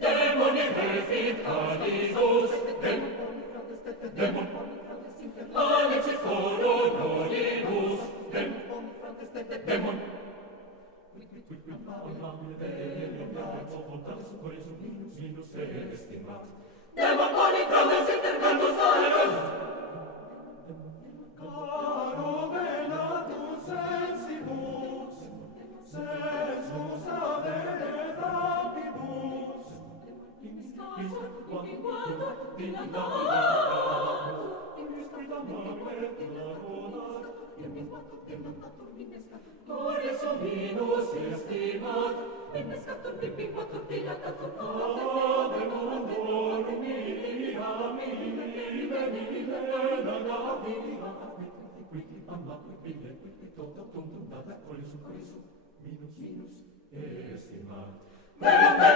Demoni refit aligus, demon, alici foro dolibus, demon, demon boni frontes intercantus aligus, caro venatus sensibus, sensus avere rapibus, Glorias hominus estimat, innescatur pipiquatur dilatatur Ademun dorum mia, mille nagavia, quid mamma, quid toto, tum, data, colisum, minus, estimat.